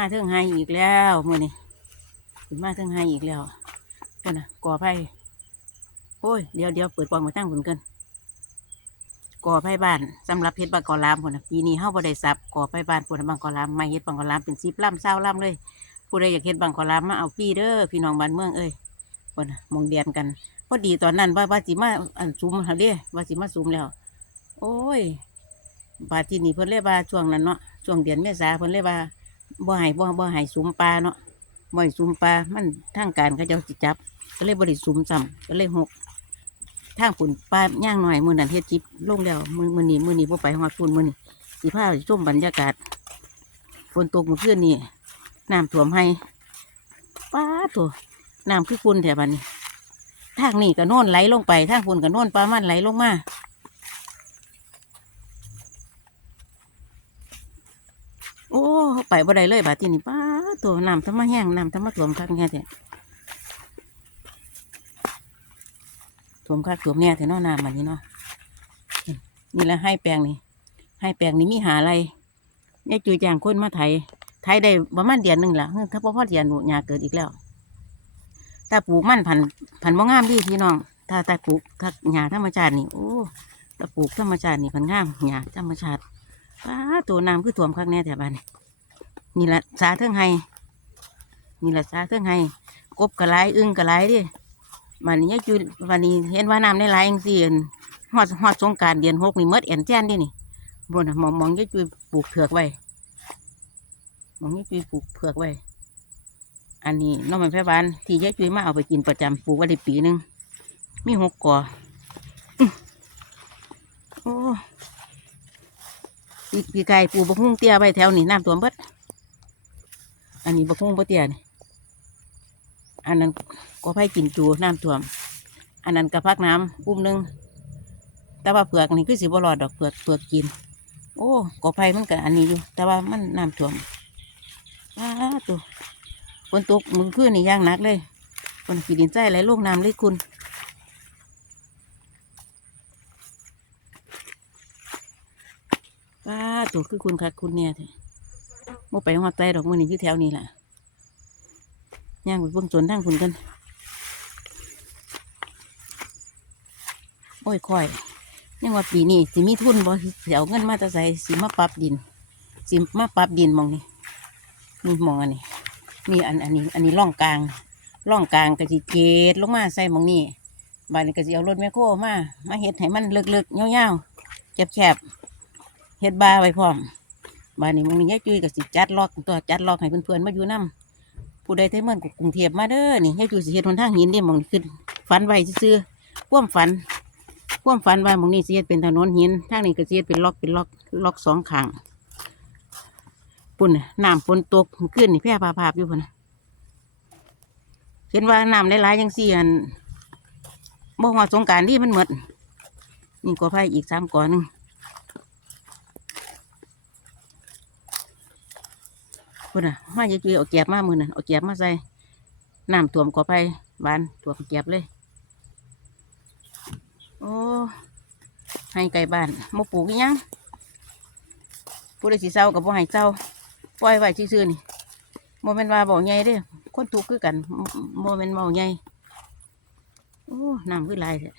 มาเทิงไฮอีกแล้วมื่อนี้ขึ้นมาเทิงไฮอีกแล้วคนน่ะก่อไผ่โอ้ยเดี๋ยวเดี๋ยวเปิดกล่องมาตั้งผลกันก่อไผ่บ้านสำหรับเฮ็ดบางกอลามคนน่ะปีนี้เฮาบ่ได้สับก่อไผ่บ้านคนบางกอลามไม่เฮ็ดบางกอลามเป็นสิบลำเศร้าลำเลย ผู้ใดอยากเฮ็ดบางกอลามมาเอาฟรีเด้อพี่น้องบ้านเมืองเอ้ยคนน่ะมองเดียนกันพอดีตอนนั้นว่าว่าสิมาอันซุมเหาเด้ว่าสิมาซุมแล้ว โอ้ยบาดที่นี่เพิ่นเลยว่าช่วงนั้นเนาะช่วงเดือนเมษาเพิ่นเลยว่า บ่ให้บ่บ่ให้สุมปลาเนาะบ่ให้สุมปลามันทางการเขาเจ้าสิจับ ก็เลยบ่ได้สุมซ้ำก็เลยหกทางฝุ่นปลาย่างหน่อยมื้อนั้นเฮ็ดจิบลงแล้วมื้อมื้อนี้มื้อนี้บ่ไปฮอดฝุ่นมื้อนี้สิพาชมบรรยากาศฝนตกเมื่อคืนนี้น้ำท่วมให้ป้าตัวน้ำคือคุณแถวบันี้ทางนี้ก็โน่นไหลลงไปทางฝุ่นก็โน่นปลามันไหลลงมา อ้ไปบ่ได้เลยบาดที่นี่ป้าตัวน้ำทำมแห้งน้ำทำมาท่วมคักแง่แท้ท่วมคักท่วมแน่แท้เนาะน้ำมันนี้เนาะนี่แหละให้แปลงนี่ให้แปลงนี่มีหาอะไรยายจุยจางคนมาไถไถได้ประมาณเดือนหนึ่งละถ้าพ่อพ่อเดือนหนูยาเกิดอีกแล้วถ้าปลูกมันพันพันบ่งามดีพี่น้อง ถ้าถ้าปลูกถ้าหญ้าธรรมชาตินี่โอ้ถ้าปลูกธรรมชาตินี่พันงามหญ้าธรรมชาติ ป้าตัวน้ำคือท่วมคักแน่แถวบ้านนี่นี่ละสาเทิงไห้นี่ละสาเทิงไห้กบกระไรอึ้งกระไรดิมันนี้ยายจุวันนี้เห็นว่าน้ำได้หลายเองสิอั่นฮอดฮอดสงการเดือนหกนี่เมดแอนแจนดินี่บนน่ะมองมองยายจุปลูกเผือกไว้มองยายจุปลูกเผือกไว้ อันนี้น้องมันแพร่บานที่ยายจุยมาเอาไปกินประจำปลูกไว้ได้ปีหนึ่งมีหกกอโอ้ ปีปีไก่ปูบะฮุ่งเตี้ยไว้แถวนี้น้ำท่วเบิดอันนี้บะฮุ่งบะเตี้ยนี่อันนั้นก็ไผ่กินจูน้ำท่วม อันนั้นกระพักน้ำอุ้มนึง แต่ว่าเปลือกนี่คือสิบรอดดอกเปลือกเปลือกกิน โอ้ก็ไผ่มันกับอันนี้อยู่ แต่ว่ามันน้ำท่วมอ้าตัวฝนตกมือขึ้นนี่ย่างหนักเลยฝนขีดินใจไหลลงน้ำเลยคุณ ป้าตัวคือคุณค่ะคุณเนี่ยโมไปหอดใจดอกมือนี่อยู่แถวนี้แหละย่างไปเบิ่งจนทั้งคุณกัน โอ้ยค่อยยังว่าปีนี้สิมีทุนบ่สิเอาเงินมาจะใส่สิมาปรับดิน สิมาปรับดินมองนี่นี่มองอันนี้นี่อันอันนี้ อันนี้ร่องกลางร่องกลางก็สิเกตลงมาใส่มองนี้บานนี้ก็สิเอารถแมคโคมามาเฮ็ดให้มันเลิกๆยาวๆแคบๆ เฮ็ดบาไว้พร้อมบานนี้มองนี้ยายจุ้ยก็สิจัดล็อกตัวจัดล็อกให้เพื่อนๆมาอยู่นํผู้ใดเที่เมืองกรุงเทพมาเด้อนี่ยายจุ้ยสิเฮ็ดหนทางหินเด้มองนี้คือฝันไว้ซื่อๆควมฝันควมฝันว่ามองนี้สิเฮ็ดเป็นถนนหินทางนี้ก็สิเฮ็ดเป็นล็อกเป็นล็อกล็อกสองข้างปุ่นน่ะน้ำฝนตกขึ้นนี่แพร่พาพาบอยู่พุ่นน่ะเห็นว่าน้ำหลายๆยังเสียนบ่ฮอดสงการที่มันหมดนี่ก็ไผ่อีกสามก่อนหนึง พุ่นน่ะมาจะจุยเอาแก็บมามือนั่นเอาแก็บมาใส่น้ำท่วมก็ไผ่บานท่วมแก็บเลย โอ้ให้ไก่บ้านมาปลูกยังผู้ใดสิเศร้ากับบ่ให้เศร้าปล่อยไว้ซื่อๆนี่โมเมนต์ว่าเบาใหญ่เด้คนทุกคือกันโมเมนเบาใหญ่โอ้น้ำคือหลายแท้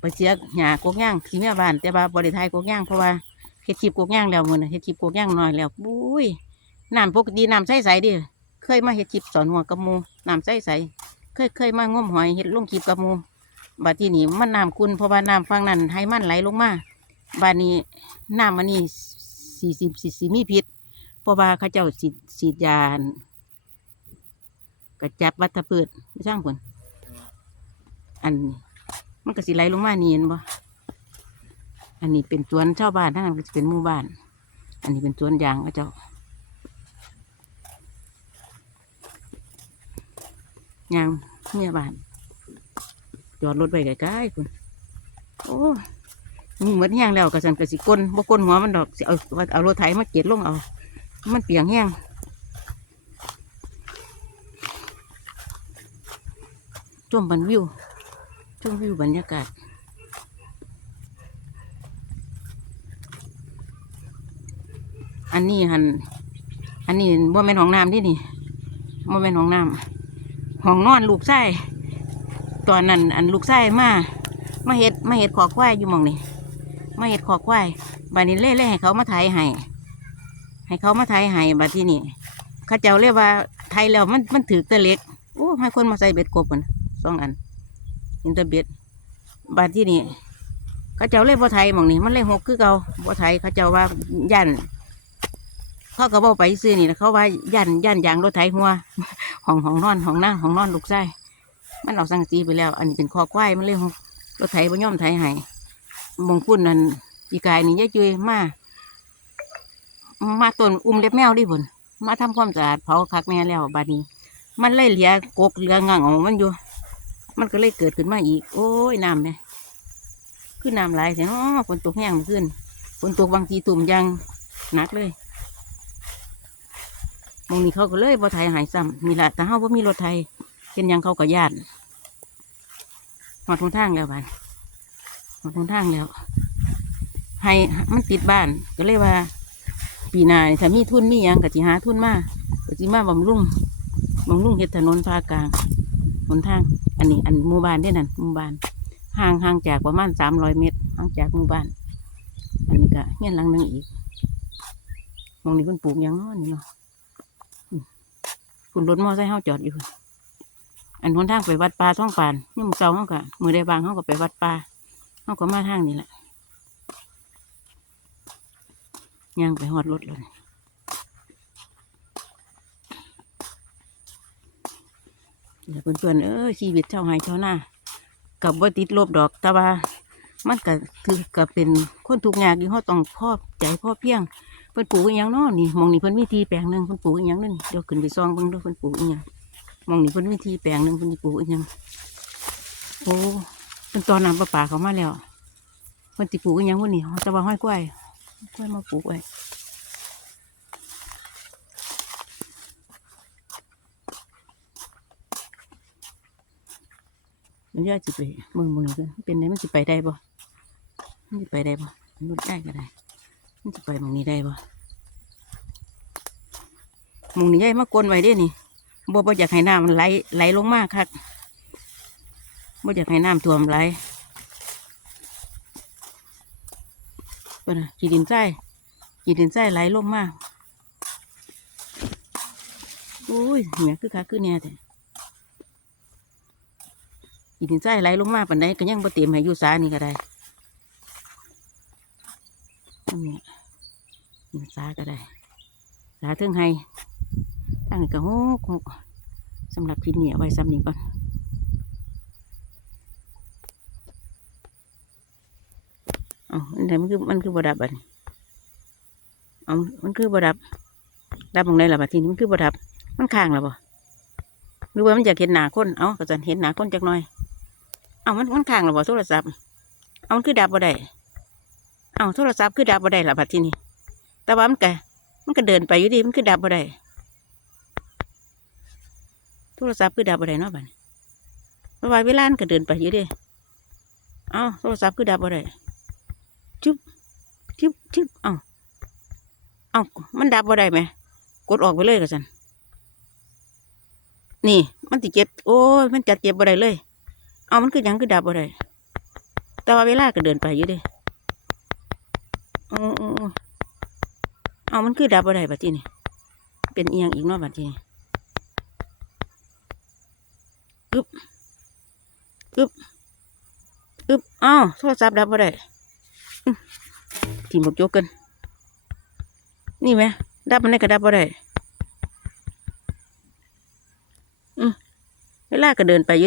ไปเสียหยากกย่างสีแม่บ้านแต่ว่าบริไทยกกย่างเพราะว่าเฮ็ดชีพกกย่างแล้วมือนะเฮ็ดชีพกกย่างน้อยแล้วบุ้ยน้ำปกติน้ำใสๆดิเคยมาเฮ็ดชีพสอนหัวกับมูน้ำใสๆเคยเคยมางมหอยเฮ็ดลงชีพกับมูบัดที่นี่มันน้ำคุณเพราะว่าน้ำฟังนั้นให้มันไหลลงมาบาดนี้น้ำมันนี่สี่สิบสี่สิมีพิษเพราะว่าเขาเจ้าฉีดฉีดยากระจับวัตพืชไม่ช่างผลอันนี้ มันก็สิไหลลงมานี่เห็นบ่อันนี้เป็นสวนชาวบ้านทั้งนั้นก็สิเป็นหมู่บ้าน อันนี้เป็นสวนยางเขาเจ้ายางเมียบ้านจอดรถไว้ใกล้ๆคุณโอ้มีเหมือนแห้งแล้วกระสันกระสิก้นบ่ก้นหัวมันดอกเอาเอารถไถมาเก็ดลงเอา มันเปียงแห้งชมบรรวิว ชมวิวบรรยากาศอันนี้หัน อันนี้บ่แม่นห้องน้ำที่นี่บ่แม่นห้องน้ำห้องนอนลูกไส้ตอนนั้นอันลูกไส้มา มาเฮ็ดมาเฮ็ดขอควายอยู่มองนี่มาเฮ็ดขอควายบัดนี้เล่เล่ให้เขามาไถให้ ให้เขามาไถให้บัดที่นี่ข้าเจ้าเรียกว่าไถแล้วมันมันถือตะเล็กโอ้ให้คนมาใส่เบ็ดกบกันสองอัน อินเตอร์เบ็ดบัดที่นี่เขาเจ้าเรียกว่าไทยหมองนี่มันเลยหกคือเก่าบ่ไทยเขาเจ้าว่ายันเขาก็บอกไปซื้อนี่นะเขาว่ายันยันยางรถไถหัวห้องห้องนอนห้องนั่งห้องนอนลูกไส้มันออกสังสีไปแล้ว อันนี้เป็นคอควายมันเลยหกรถไถบ่ย่อมไถให้มงคุณนั่นปีกายนี่ยายจุยมามาต้นอุ้มเล็บแมวดิบุญมาทำความสะอาดเผาคักแม่แล้วบาดนี้ มันเลยเหลียกกเหลืองังของมันอยู่ มันก็เลยเกิดขึ้นมาอีก โอ้ยน้ำเนี่ยคือน้ำไหลแต่เนาะฝนตกแห้งเมื่อคืนฝนตกบางทีตุ่มยังหนักเลยมองนี้เขาก็เลยบ่ไทยหายซ้ำนี่แหละแต่เฮาบ่มีรถไทยเป็นยังเขาก็ญาติหอดทางทางแล้วบานหอดทางทางแล้ว ให้มันติดบ้านก็เลยว่า ปีหน้าถ้ามีทุนมียังก็สิหาทุนมาก็สิมาบำรุงบำรุงเฮ็ดถนนภาคกลางหนทาง อันนี้อันหมู่บ้านได้นั่นหมู่บ้านห่างห่างจากประมาณสามร้อยเมตรห่างจากหมู่บ้าน อันนี้ก็เงี้ยหลังนึงอีกมองนี้เพิ่นปลูกยังเนาะนี่เนาะคุณรถมอไซค์เฮาจอดอยู่ อันหนทางไปวัดป่าท่องปานนี่มือเช้าเฮาก็มือได้บางเฮาก็ไปวัดป่าเฮาก็มาทางนี้แหละย่างไปหอดรถเลย เดี๋ยวเพื่อนๆเออชีวิตเช่าไห้เช่าหน้ากับว่าติดลบดอกแต่ว่ามันก็คือก็เป็นคนทุกข์ยากอยู่เฮาต้องพ่อใจพ่อเพียงเพิ่นปลูกอหยังเนาะนี่มองนี่เพิ่นมีที่แปลงหนึ่งเพิ่นปลูกอหยังนั่นเดี๋ยวขึ้นไปซองเบิ่งดูเพิ่นปลูกอหยังมองนี่เพิ่นมีที่แปลงหนึ่งเพิ่นปลูกอหยังโอ้เพิ่นตอนน้ำประปาเขามาแล้วเพิ่นสิปลูกอหยังวันนี้แต่ว่าห้อยกล้วยกล้วยมาปลูกไว้ มันย่าสิไปเมืองมือกันเป็นไงมันสิไปได้บ่มันสิไปได้บ่มันรุดได้ก็ได้ มันจะไปมองนี้ได้ปะมองนี้ยายมากวนไว้ด้นี่บ่บ่อยากให้น้ำมันไหลไหลลงมากครับบ่อยากให้น้ำท่วมไหลเปิดขีดินใส่ขีดินใส่ไหลลงมากอุ้ยเนี่ยคือคักคือเนี่ยแต่ ขีดินใส่ไหลลงมาปันใดก็ยังบ่เต็มให้อยู่สานี่ก็ได้นี่นี่าก็ได้สาเทิงให้ตั้งนี่ก็หกหกสำหรับคลิปนี้เอาไว้ซ้ำนี้ก่อนอ๋ออันไหนมันคือมันคือบดับอันนี้เอมันคือบดับ ดับตรงไหนล่ะบัดทีนี้มันคือบดับ มันค้างแล้วบ่หรือว่ามันอยากเห็นหนาคน เอ้าก็จะเห็นหนาคนจักหน่อย เอามันมันค้างแล้วบ่โทรศัพท์ เอามันคือดับบ่ได้ เอาโทรศัพท์คือดับบ่ได้ล่ะบัดที่นี้แต่ว่ามันก็มันก็เดินไปอยู่ดีมันคือดับบ่ได้ โทรศัพท์คือดับบ่ได้เนาะบัดนี้เพราะว่าเวลามันก็เดินไปอยู่ดีเอาโทรศัพท์คือดับบ่ได้จุ๊บจุ๊บจุ๊บเอาเอามันดับบ่ได้ไหม กดออกไปเลยก็สันนี่ มันติเจ็บ โอ้ย มันจัดเจ็บบ่ได้เลย เอามันคือยังคือดับบ่ได้แต่ว่าเวลาก็เดินไปอยู่ดีโอ้โอ้โอ้เอามันคือดับอะไรบัดทีนี่เป็นเอียงอีกนาะบัดทีนี่อึบอึบอึบอ้าวโทรศัพท์ดับอะไรทีมบกโยกกัน นี่ไหมดับมันได้ก็ดับอะไรอืมเวลาก็เดินไปอยู่ดิ